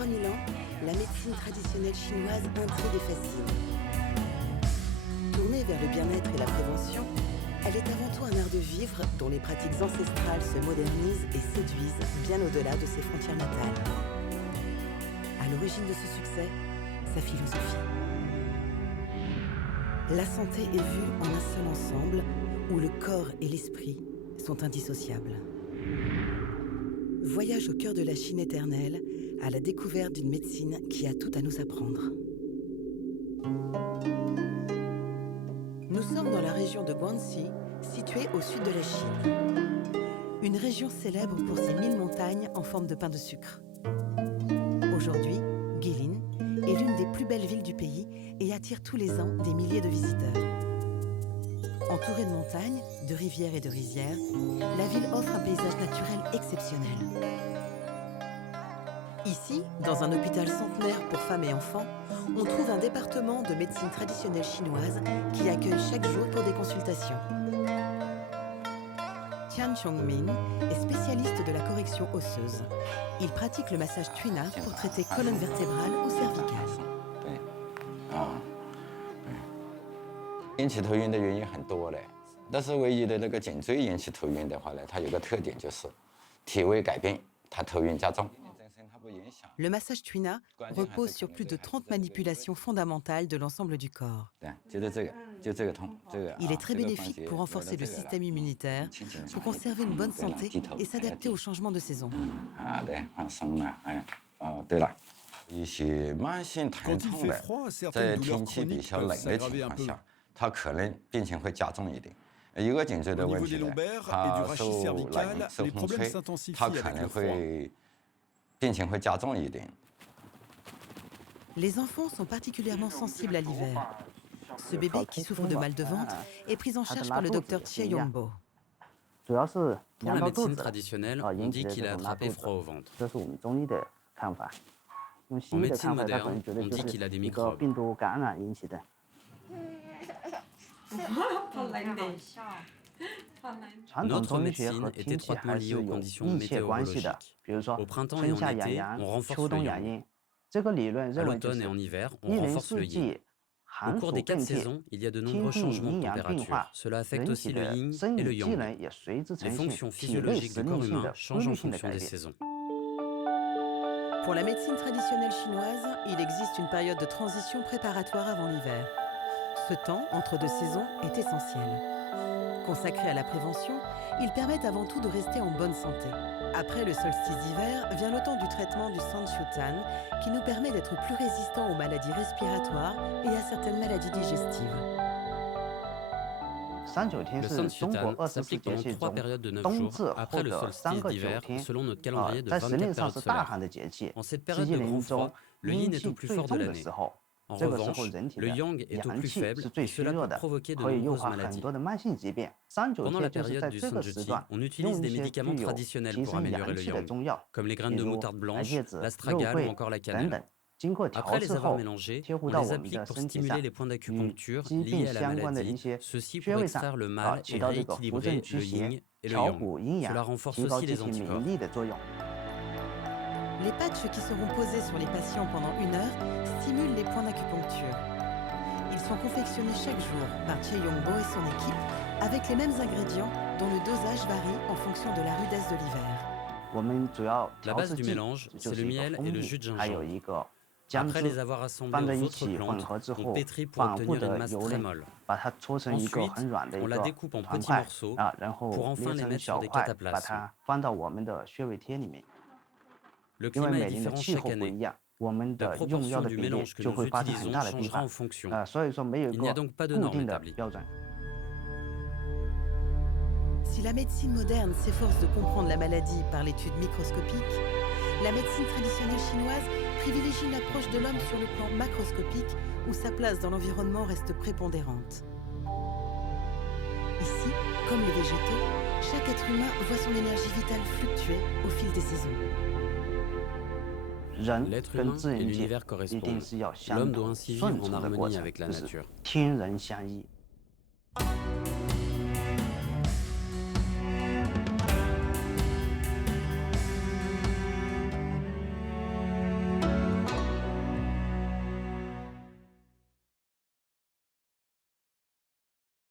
3000 ans, la médecine traditionnelle chinoise intrigue et fascine. Tournée vers le bien-être et la prévention, elle est avant tout un art de vivre dont les pratiques ancestrales se modernisent et séduisent bien au-delà de ses frontières natales. À l'origine de ce succès, sa philosophie. La santé est vue en un seul ensemble où le corps et l'esprit sont indissociables. Voyage au cœur de la Chine éternelle, à la découverte d'une médecine qui a tout à nous apprendre. Nous sommes dans la région de Guangxi, située au sud de la Chine. Une région célèbre pour ses 1000 montagnes en forme de pain de sucre. Aujourd'hui, Guilin est l'une des plus belles villes du pays et attire tous les ans des milliers de visiteurs. Entourée de montagnes, de rivières et de rizières, la ville offre un paysage naturel exceptionnel. Ici, dans un hôpital centenaire pour femmes et enfants, on trouve un département de médecine traditionnelle chinoise qui accueille chaque jour pour des consultations. Tian Chongmin est spécialiste de la correction osseuse. Il pratique le massage Tuina pour traiter colonne vertébrale ou cervicale. 引起头晕的原因很多嘞，但是唯一的那个颈椎引起头晕的话呢，它有个特点就是体位改变，它头晕加重。 Le massage Tuina repose sur plus de 30 manipulations fondamentales de l'ensemble du corps. Il est très bénéfique pour renforcer le système immunitaire, pour conserver une bonne santé et s'adapter aux changements de saison. Quand il fait froid, certaines douleurs chroniques peuvent s'aggraver un peu. Au niveau des lombaires et du rachis cervical, les problèmes s'intensifient avec le froid. Les enfants sont particulièrement sensibles à l'hiver. Ce bébé qui souffre de mal de ventre est pris en charge par le docteur Che Yongbo. Pour la médecine traditionnelle, on dit qu'il a attrapé froid au ventre. En médecine moderne, on dit qu'il a des microbes. Notre médecine est étroitement liée aux conditions météorologiques. Au printemps et en été, on renforce le yang. À l'automne et en hiver, on renforce le yin. Au cours des 4 saisons, il y a de nombreux changements de température. Cela affecte aussi le yin et le yang. Les fonctions physiologiques du corps humain changent en fonction des saisons. Pour la médecine traditionnelle chinoise, il existe une période de transition préparatoire avant l'hiver. Ce temps, entre deux saisons, est essentiel. Consacré à la prévention, ils permettent avant tout de rester en bonne santé. Après le solstice d'hiver, vient le temps du traitement du San Shutan, qui nous permet d'être plus résistants aux maladies respiratoires et à certaines maladies digestives. Le San Shutan s'applique pendant 3 périodes de 9 jours, après le solstice d'hiver, selon notre calendrier de 24 périodes solaires. En cette période de grand froid, le yin est au plus fort de l'année. En revanche, le yang est au plus faible et cela peut provoquer de nombreuses maladies. Pendant la période du Sanjuti, on utilise des médicaments traditionnels pour améliorer le yang, comme les graines de moutarde blanche, l'astragale ou encore la cannelle. Après les avoir mélangés, on les applique pour stimuler les points d'acupuncture liés à la maladie, ceci pour extraire le mal et rééquilibrer le yin et le yang. Cela renforce aussi les anticorps. Les patchs qui seront posés sur les patients pendant 1 heure stimulent les points d'acupuncture. Ils sont confectionnés chaque jour par Che Yongbo et son équipe avec les mêmes ingrédients dont le dosage varie en fonction de la rudesse de l'hiver. La base du mélange, c'est le miel et le jus de gingembre. Après les avoir assemblés aux autres plantes, on pétrit pour obtenir une masse très molle. Ensuite, on la découpe en petits morceaux pour enfin les mettre sur des cataplasmes. Le climat est différent chaque année. La proportion du mélange que nous utilisons changera en fonction. Il n'y a donc pas de norme établie. Si la médecine moderne s'efforce de comprendre la maladie par l'étude microscopique, la médecine traditionnelle chinoise privilégie une approche de l'homme sur le plan macroscopique où sa place dans l'environnement reste prépondérante. Ici, comme les végétaux, chaque être humain voit son énergie vitale fluctuer au fil des saisons. L'être humain et l'univers correspondent. L'homme doit ainsi vivre en harmonie avec la nature.